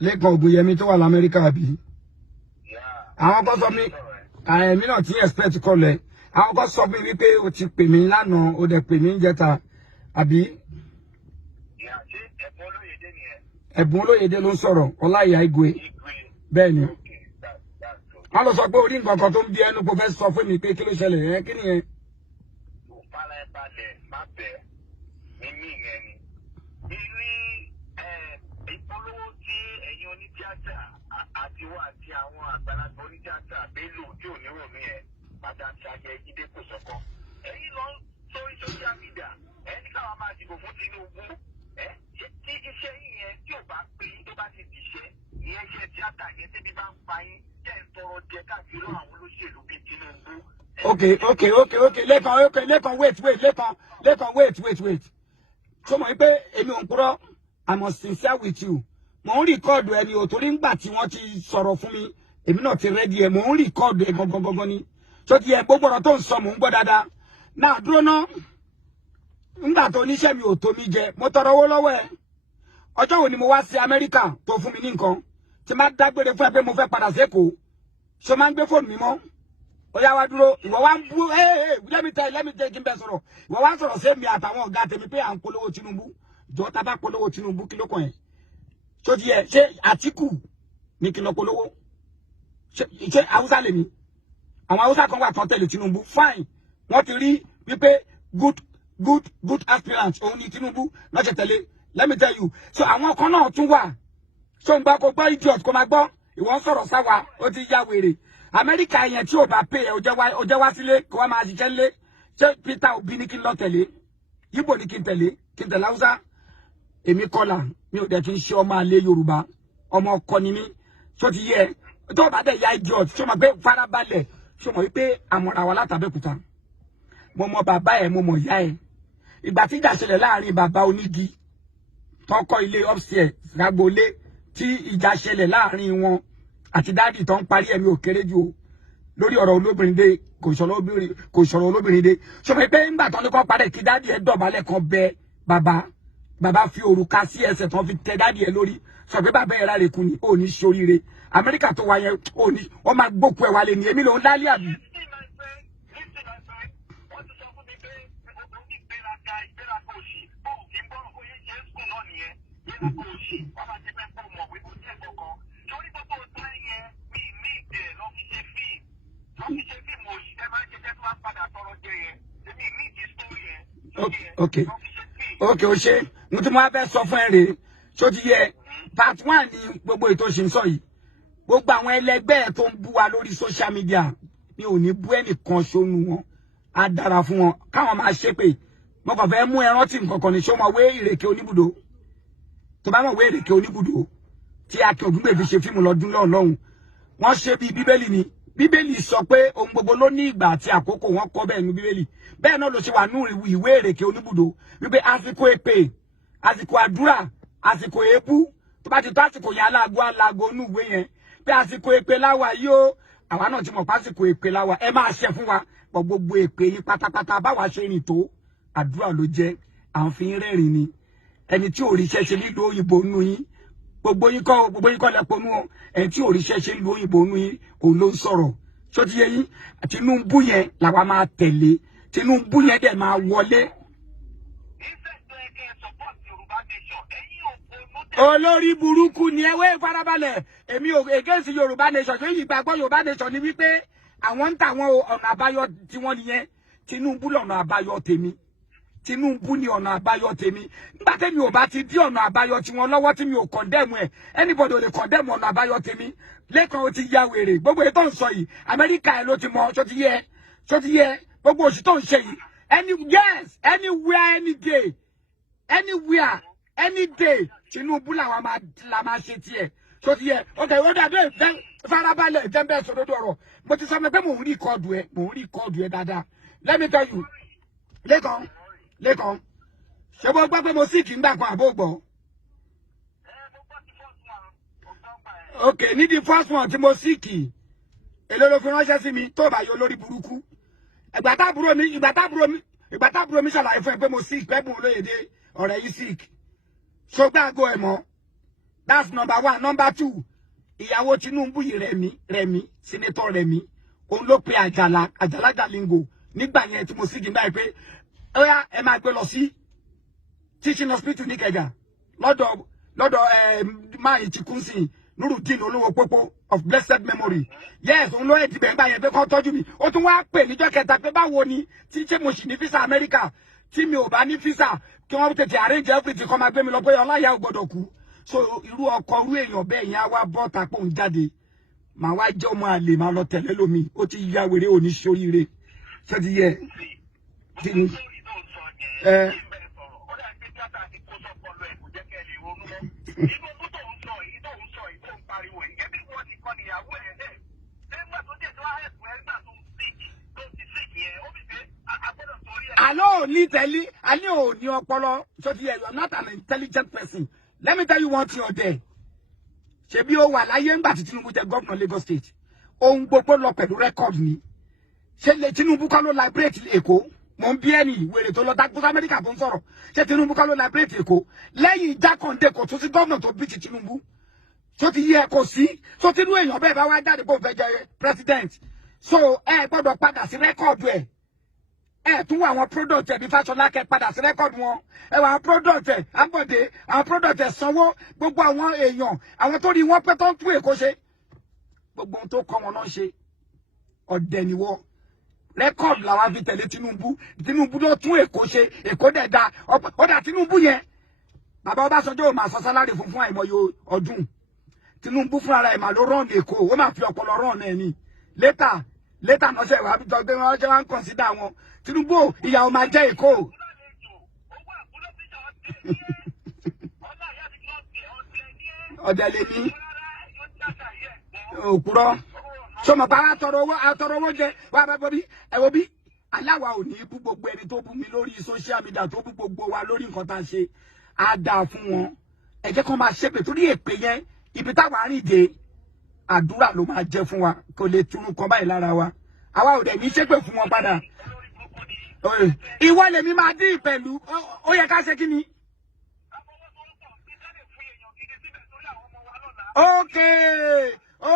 Lekan Ogunyẹmi tó wà l'Amẹ́ríkà bí. Àwọn kan sọ mi èmi náà ti expect call ẹ. Àwọn kan sọ mi wípé o ti pè mí lánàá, o dẹ̀ pè mí níjẹta àbí. Ẹ̀bùn Olóyèdé ló ń sọ̀rọ̀, Ọláìyá Igwe. Bẹ́ẹ̀ ni. Wọ́n lọ sọ pé orí nǹkan kan tó ń bí ẹnu kò fẹ́ sọ fún mi pé kí ló ṣẹlẹ̀ kí nìyẹn. Ìpolówó tí ẹ̀yin onítíátà àti wà àti àwọn àgbàlagbà onítíátà bélò tí ò ní ròmí ẹ̀ padà tí a jẹ jíde kò sọ́kọ́. Ẹ̀yin lọ sórí social media ẹni káwọn máa dìbò fún Tinubu tí iṣẹ́ yìí yẹn tí ò bá pé tó bá ti dìṣẹ́ ìyẹn iṣẹ́ tíátà yẹn tẹ́bí bá ń pa yín tẹ́ ń tọrọ jẹ káàkiri àwọn olóṣèlú bíi Tinubu. Okay. Lekan, wait. So mo pé èmi ò ń purọ́, I must sincere with you. Mo ń record ẹni o torí ńgbà tí wọ́n ti sọ̀rọ̀ fún mi, èmi náà ti ready ẹ, mo ń record ẹ gangan ni. So ti ẹ gbogbo ọ̀rọ̀ tó ń sọ mo ń gbọ́ dáadáa. Now dúró ná. Ńgbà tó níṣẹ́ mi ò tó mi jẹ, mo tọrọ owó lọ́wọ́ ẹ. Ọjọ́ wo ni mo wá sí Amẹ́ríkà tó fún mi ní nǹkan? Tí má dágbére fún ẹ pé mo fẹ́ padà s'Ékòó. So máa ń gbé fóònù mi mọ́. Ó yá wá dúró, ìwọ wá ń bú, let me tell kí n bẹ sọ̀rọ̀. Ìwọ wá sọ̀rọ̀ sí mi àtàwọn ọ̀gá tèmi pé à ń polówó Tinubu. Jọ tá bá polówó Tinubu kí ló kàn ẹ́? So di ẹ ṣé Àtíkù ní kí n lọ polówó? Ṣé Hausa lèmi? Àwọn Hausa kan wà tán tẹ̀lé Tinubu, fine. Wọ́n ti rí wípé good aspirant òun ni Tinubu lọ́sẹ̀ tẹ̀lé. Let me tell you. So àwọn kan náà tún wà. So ń gbà kó gbọ́ idiot kó máa gbọ́. Ìwọ ń sọ̀rọ̀ sáwa, ó ti ya wèrè. Amẹ́ríkà yẹn tí ò bá pay ẹ ó jẹ́ wá sílé kó wá máa ṣiṣẹ́ lé. Ṣé Peter Obi ní kí n lọ tẹ̀lé? Yíbò ní kí n tẹ̀lé Hausa. Èmi kọ́là mi ò dẹ̀ kí n ṣe ọmọ àlè Yorùbá, ọmọ ọkọ ni mí. Ṣó ti yẹ tó bá dẹ̀ ya idiot ṣó mọ̀ pé farabalẹ̀ ṣó mọ̀ wípé àmọ̀ra wa l'Ábẹ́òkúta. Mo mọ bàbá ẹ̀, mo mọ̀ ìyá ẹ̀. Ìgbà tí ìjà ṣẹlẹ̀ láàrin bàbá onígi tó kọ́ ilé upstairs ragbolé tí ìjà ṣẹlẹ̀ láàrin wọn àti dáàdì tó ń parí ẹ̀mí ò kéré jù o lórí ọ̀rọ̀ olóbìnrin dé kò sọ̀rọ̀ olóbìnrin dé. Ṣó mọ̀ pé ńgbà tó ní kó parẹ́ kí dáàdì ẹ̀ dọ̀bálẹ̀ kan bẹ bàbá fi òrùka sí ẹsẹ̀ tó fi tẹ dáàdì ẹ̀ lórí sọ pé bàbá ẹ̀ ráre kù ní ò ní ṣoríire. Amẹ́ríkà tó wáyé ò ní wọ́n máa gbókù ẹ̀ wálé ní èmi lòún lálẹ́ àbí. Okay, o ṣe mo ti mo wá fẹ́ sọ fún ẹ rèé ṣó ti yẹ part 1 ni gbogbo ètò ṣe ń sọ yìí. Gbogbo àwọn ẹlẹgbẹ́ tó ń bú wa lórí social media mi ò ní bú ẹnìkan ṣónú wọn á dára fún wọn káwọn máa ṣépè. Mo kàn fẹ́ mú ẹran tí nǹkan kan ní ṣó mọ wé ìrèké oníbùdó tó bá mọ̀ wé ìrèké oníbùdó tí Akin Ògúngbè fi ṣe fíìmù lọ́dún lọ́hùn wọ́n ṣe bí Bíbélì ni. Bíbélì sọ pé ohun gbogbo ló ní ìgbà àti àkókò, wọ́n kọ bẹ́ẹ̀ ní Bíbélì. Bẹ́ẹ̀ náà ló ṣe wà nínú ìwé ìrèké oníbùdó wípé àsìkò èpè, àsìkò àdúrà, àsìkò èébú tó bá ti tó àsìkò yẹn alágo nínú ìwé yẹn pé àsìkò èpè láwa yóò àwa náà ti mọ̀ pásìkò èpè láwa ẹ máa ṣe fún wa pọ̀ gbogbo èpè yín pátápátá báwa ṣe rìn tó àdúrà ló jẹ́ à ń fi rẹ́rìn ni. Ẹni tí ò ríṣẹ́ ṣe nílùú òyìnbó nínú yín gbogbo yín kọ́ lẹ́pọ̀ nú wọn. Ẹni tí ò ríṣẹ́ ṣe nílùú òyìnbó nínú yín òun ló ń sọ̀rọ̀. Ṣó ti yẹ yín? Tinubu yẹn làwa máa tẹ̀lé. Tinubu yẹn dẹ̀ máa wọlé. Olórí burúkú ni ẹwé farabalẹ̀. Èmi ò against Yorùbá nation. Ṣé ìgbàgbọ́ Yorùbá nation ni wípé àwọn ń tàwọn ọ̀nà àbáyọ tí wọ́n nìyẹn. Tinubu lọ̀nà àbáyọ tèmi. Tinubu ni ọ̀nà àbáyọ tèmi. Nígbà tèmi ò bá ti dí ọ̀nà àbáyọ tí wọ́n lọ́wọ́ tí mi ò condemn ẹ̀. Anybody ò lè condemn ọ̀nà àbáyọ tèmi. Lekan ó ti ya wèrè. Gbogbo ètò ń sọ yìí. Amẹ́ríkà ẹ̀ ló ti mọ̀. Ṣó ti yẹ? Gbogbo òṣì tó ń ṣe yìí. Yes, anywhere, any day. Anywhere, any day. Tinubu la máa ṣe tiẹ̀. Ṣó ti yẹ? Okay, ó dàbí farabalẹ̀ jẹ́ńbẹ́ sọ̀rọ̀ dọ̀rọ̀. Mo ti sọ pé mò ń record ẹ dáadáa. Let me tell you. Lekan. Ṣé mo gbọ́ pé mo sì kì í gbà kan àbó gbọ́? Okay, ní the first one tí mo sì kì í. Èló ló fi ránṣẹ́ sí mi tó bá yọ lórí burúkú. Ìgbà tábúrò mi ìgbà tá bro mi ṣàlàyé fún ẹ pé mo sick pé bùn olóyèdè ọ̀rẹ́ yìí sick so gbàgbọ́ ẹ mọ́ that's number 1. Number 2, ìyàwó Tinubu yìí Rẹ̀mí senator Rẹ̀mí òun ló pe Àjàlá Jalingo nígbà yẹn tí mo sick nígbà pé ó yá ẹ máa gbé lọ sí teaching hospital ní Ìkẹjà lọ́dọ̀ máa ìtìkúnsìn Nurudeen olówó pópó of blessed memory. Yes, òun ló ẹ̀dì bẹ́ẹ̀ báyẹn pé kọ́ tọ́jú mi. Ó tún wá pè níjọ́ kẹta pé báwo ni tí ṣé mo sì ní visa America tí mi ò bá ní visa kí wọ́n tètè arrange everything kọ́ máa gbé mi lọ pé ọláyà ò gbọ́dọ̀ kú. So irú ọkọ irú èèyàn bẹ́ẹ̀ yẹn á wá bọ́ tapò ń jáde. Màá wá jẹ́ ọmọ àlè máa lọ tẹ̀lé lómi. Ó ti ya wèrè òní ṣoríire. Ṣé ti yẹ? I know ní ọpọlọ. So you are not an intelligent person. Let me tell you one thing or there. Ṣebí ó wà láyé ńgbà tí Tinubu jẹ governor Lagos State. Ohun gbogbo lọ pẹ̀lú record ni. Ṣé le Tinubu kọ́ ló liberate Èkó? Mo ń bí ẹni wèrè tó lọ South America tó ń sọ̀rọ̀. Ṣé Tinubu kọ́ ló liberate Èkó? Lẹ́yìn Jákàndé kò tún sí governor tó bí ti Tinubu. So ti yẹ kò sí. So tinú èèyàn bẹ́ẹ̀ bá wá jáde bó fẹ́ jẹ president. So ẹ gbọ́dọ̀ padà sí record ẹ̀. Tún wà àwọn product ẹ̀ bí Fáṣọlá kẹ́ padà sí record wọn. Ẹ wà àwọn product ẹ̀ Ambode, àwọn product ẹ̀ Sanwó, gbogbo àwọn èèyàn, àwọn tó rí wọn pé tó ń tún Èkó ṣe. Gbogbo ohun tó kọ́ wọn náà ṣe. Ọ̀dẹ̀ ni wọ́n. Record làwọn fi tẹ̀lé Tinubu. Tinubu ló tún Èkó ṣe. Èkó dẹ̀ da. Ọ̀dà Tinubu yẹn. Bàbá Ọbásanjọ́ ò máa sọ sálárì fún àìmọye ọdún. Tinubu fún ara ẹ̀ máa ló rán Èkó. Ó máa fi ọpọlọ rán ẹ̀ ni. Later náà ṣe wà bí tọ́gbẹ́ wọn ṣe wá ń consider wọn. Tinubu ìyàwó máa jẹ́ Èkó. Ọ̀dẹ̀ lè ní òkúrọ́. Sọmọ pa àtọrọ owó jẹ wá bá bọ́bí ẹ̀wọ̀ bí aláwa ò ní bú gbogbo ẹni tó bú mi lórí social media tó bú gbogbo wa lórí nǹkan tá a ṣe á dáa fún wọn. Ẹ jẹ́ kó máa ṣépè torí èpè yẹn ibi táwa rìn dé àdúrà ló máa jẹ́ fún wa kò lè túnú kan báyìí lára wa. Àwa ò dẹ̀ ní ṣépè fún wọn padà. Ìwọ lèmi máa dín pẹ̀lú ó yẹ ká ṣe kí ni.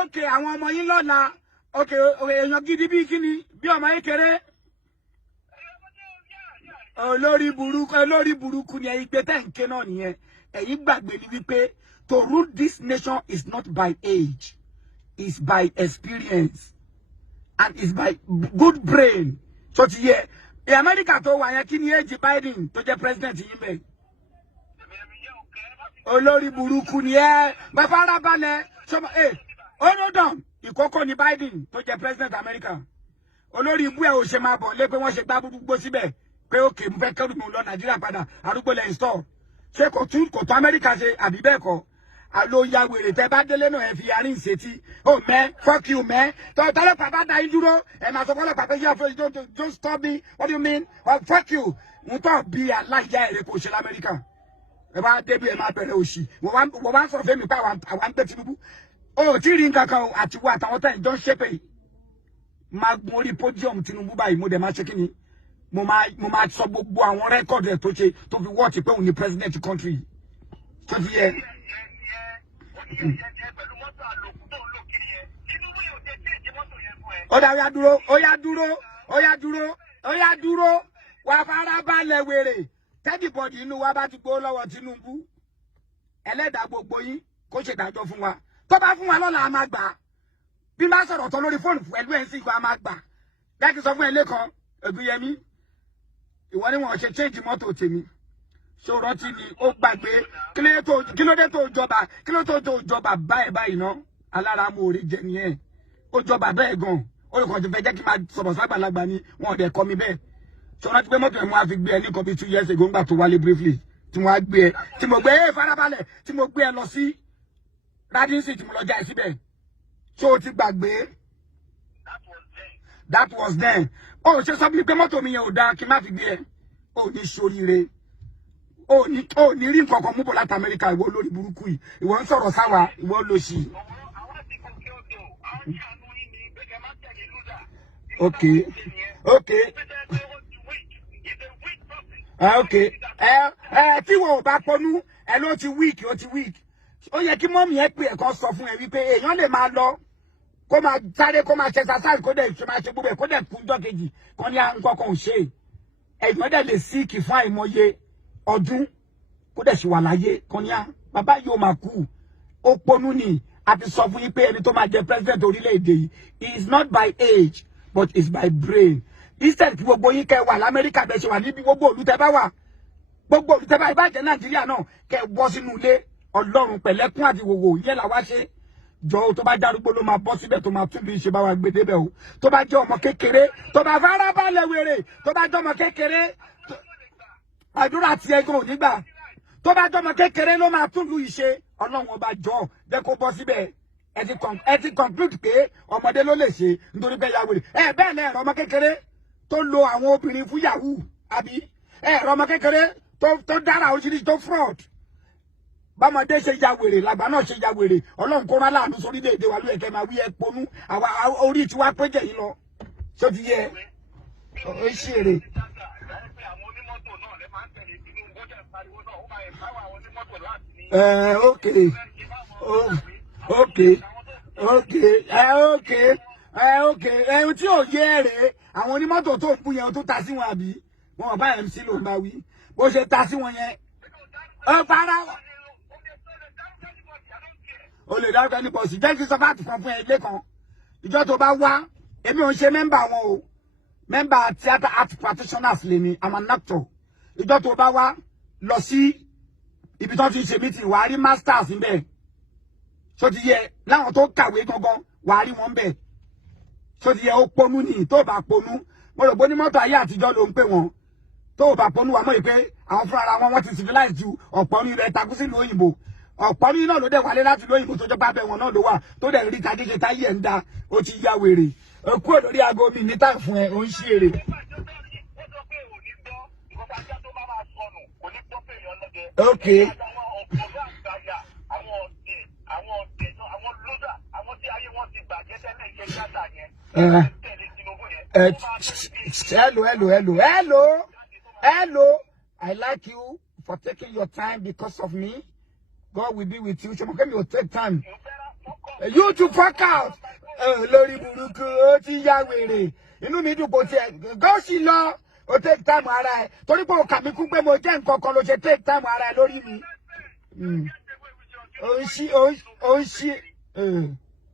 Okay, àwọn ọmọ yín lọ́la. Okay, èèyàn gidi bí kíni bí ọmọ kékeré. Olórí burúkú ni ẹ̀yin pé tẹ́ǹké náà nìyẹn. Ẹ̀yin gbàgbé ni wípé to rule this nation is not by age, it's by experience and it's by good brain. So ti yẹ America tó wà yẹn kí ni age Biden tó jẹ́ president yín bẹ́ẹ̀. Olórí burúkú ni ẹ bàbá arábalẹ̀ sọmọ ọ̀nọ́dàn ìkókó ni Biden tó jẹ́ president America. Olórí ibú ẹ̀ ò ṣe máa bọ̀ lé pé wọ́n ṣe gbá gbogbo síbẹ̀ pé òkè mo fẹ́ kẹ́rù mi lọ Nàìjíríà padà arúgbó lẹ́yìn store. Ṣé kò tún Amẹ́ríkà ṣe àbí bẹ́ẹ̀ kọ́? Àlọ́ ya wèrè tẹ́ bá délé náà ẹ fi yarí ìṣètì. Ó mẹ́ fuck you mẹ́. Tọ́lọ́pàá bá da yín dúró. Ẹ máa sọ fọ́lọ́pàá pé yá fún don't stop me. What do you mean? Well, fuck you. Mo tọ́ bí aláìyá èrè kò ṣe l'Amẹ́ríkà. Ẹ bá débi ẹ máa bẹ̀rẹ̀ òṣì. Mo bá sọ̀rọ̀ fẹ́mi pé àwọn ń gbé Tinubu. Ó tí rí nǹkan kan àti wo àtàwọn tẹ̀ ń jọ ń ṣépè. Máa gun orí podium Tinubu báyìí mo dẹ̀ máa ṣe kí ni? Mo máa sọ gbogbo àwọn rẹ́kọ̀dù ẹ̀ tó ṣe tó fi wọ́ọ̀tì pé òun ni president country. Tó ti yẹ. Ó yá dúró. Wà fara balẹ̀ wèrè. Tẹ́dìbọ̀dì inú wa bá ti gbó lọ́wọ́ Tinubu. Ẹlẹ́dàá gbogbo yín kó ṣèdájọ́ fún wa. Tó bá fún wa lọ́la a máa gbà. Bí má sọ̀rọ̀ tán lórí fóònù pẹ̀lú ẹ̀ ń sìn kó a máa gbà. Jẹ́ sọ fún ẹ Lekan Ogunyẹmi. Ìwọ ni wọ́n ṣe change mọ́tò tèmi. Ṣòro tí ni ó gbàgbé kí ló dé tó jọba báyìí ná alára mo rí jẹ nìyẹn. Ó jọba bẹ́ẹ̀ gan. Ó lè kàn ti fẹ́ jẹ́ kí n máa sọ̀rọ̀ ságbàlagbà ni wọn ò dẹ̀ kọ́ mi bẹ́ẹ̀. Ṣòro tí pé mọ́tò ẹ̀ mo á fi gbé ẹ ní kan bí 2 years ago ńgbà tó wálé briefly tí mo á gbé ẹ tí mo gbé farabalẹ̀ tí mo gbé ẹ lọ sí Radinsi tí mo lọ já ẹ síbẹ̀. Ṣé o ti gbàgbé? That was then. Ó ṣe sọ bí pé mọ́tò mi yẹn ò dáa kí n má fi gbé ẹ. Ó ní ṣoríire. Ó ní rí nǹkan kan mú bọ̀ láti Amẹ́ríkà ìwọ olórí burúkú yìí. Ìwọ ń sọ̀rọ̀ sáwa ìwọ ló ṣì. Okay. Tí wọ́n ò bá ponú, ẹ ló ti weak, ó ti weak. Ó yẹ kí mọ́mì ẹ pé ẹ̀kan sọ fún ẹ wípé èèyàn lè máa lọ kó máa sáré kó máa exercise kó dẹ̀ máa ṣe gbogbo ẹ̀ kó dẹ̀ kú ọjọ́ kejì kan ní nǹkan kan ò ṣe. Èèyàn dẹ̀ lè síìkì fún àìmọye ọdún kó dẹ̀ ṣì wà láyé kan ní bàbá yìí ó máa kú. Ó ponú ni a ti sọ fún yín pé ẹni tó máa jẹ president orílẹ̀-èdè yìí is not by age but is by brain. Instead kí gbogbo yín kẹ́ wà l'Amẹ́ríkà bẹ́ẹ̀ ṣe wà níbi gbogbo òlú tẹ́ bá wà. Gbogbo òlú tẹ́ bá ìbàjẹ́ Nàìjíríà náà kẹ́ bọ́ sínú ilé Ọlọ́run pẹ̀lẹ́kún àti wòwò yẹn là wá ṣe. Jọ tó bá darúgbó ló máa bọ́ síbẹ̀ tó máa tún bí ṣe bá wa gbé débẹ̀ o. Tó bá jẹ́ ọmọ kékeré tó bá fara balẹ̀ wèrè tó bá jẹ́ ọmọ kékeré àdúrà tí ẹ̀gbọ́n ò nígbà. Tó bá jẹ́ ọmọ kékeré ló máa tún lu ìṣe Ọlọ́run ọba jọ jẹ́ kó bọ́ síbẹ̀. Ẹ ti conclude pé ọmọdé ló lè ṣe nítorí pé ya wèrè. Bẹ́ẹ̀ lẹ́ ẹ̀rọ ọmọ kékeré tó lo àwọn obìnrin fún yahoo àbí ẹ̀rọ ọmọ kékeré tó dára oríṣiríṣi tó fraud. Bámọdé ṣe ya wèrè làgbà náà ṣe ya wèrè Ọlọ́run kó rán láàánú sórí èdè wa ló ẹ̀kẹ́ máa wí ẹ ponú àwa orí tí wàá péjẹ yìí lọ ṣó ti yẹ ó ṣe èrè. Okay. Ohun tí ò yé rèé àwọn onímọ́tò tó ń bú yẹn tó ta sí wọn àbí wọn bá MC ló ń bá wí bó ṣe ta sí wọn yẹn ó fara o lè dárúkọ ní pọ̀sì jẹ́ kí sọ fáàtì kan fún ẹgbẹ́ kan ìjọ tó bá wá èmi ò ń ṣe mẹ́mbà wọn o mẹ́mbà Tiata art practitioners lè ní I'm an actor ìjọ tó bá wá lọ sí ibi tó ti ṣe meeting wàá rí masters níbẹ̀ ṣó ti yẹ láwọn tó kàwé gangan wàá rí wọn bẹ̀ ṣó ti yẹ ó ponú ni tó bá ponú mo rò bó ní mọ́tò ayé àtijọ́ ló ń pè wọ́n tó bá ponú wa mọ̀ yìí pé àwọn fúnra wọn wọ́n ti civilize ju ọ̀pọ̀ ní rẹ̀ takú sínú òyìnbó ọ̀pọ̀ ní náà ló dẹ̀ wálé láti lóyìnbó tó jẹ́ pápẹ́ wọn náà ló wà tó dẹ̀ rí tadéṣe táyé ẹ̀ ń da ó ti ya wèrè òkú òdòrí aago mi ní táì fún ẹ ó ń ṣe èrè. Okay. Hello. I like you for taking your time because of me. God will be with you. Ṣé will take time. You to fuck out. Lórí burúkú ó ti ya wèrè. Inú mi dùn kò tiẹ̀. Go sí lọ. O take time ara ẹ. Torí pé o kà mí kún pé mo jẹ́ nǹkan kan ló ṣe take time ara ẹ lórí mi. O ń ṣí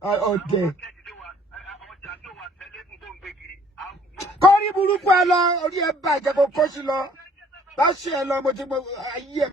ọ̀dẹ̀. Kọ́rí burúkú ẹ lọ, orí ẹ bàjẹ́ kó kó sí lọ. Bá ṣe ẹ lọ, mo ti ayé ẹ.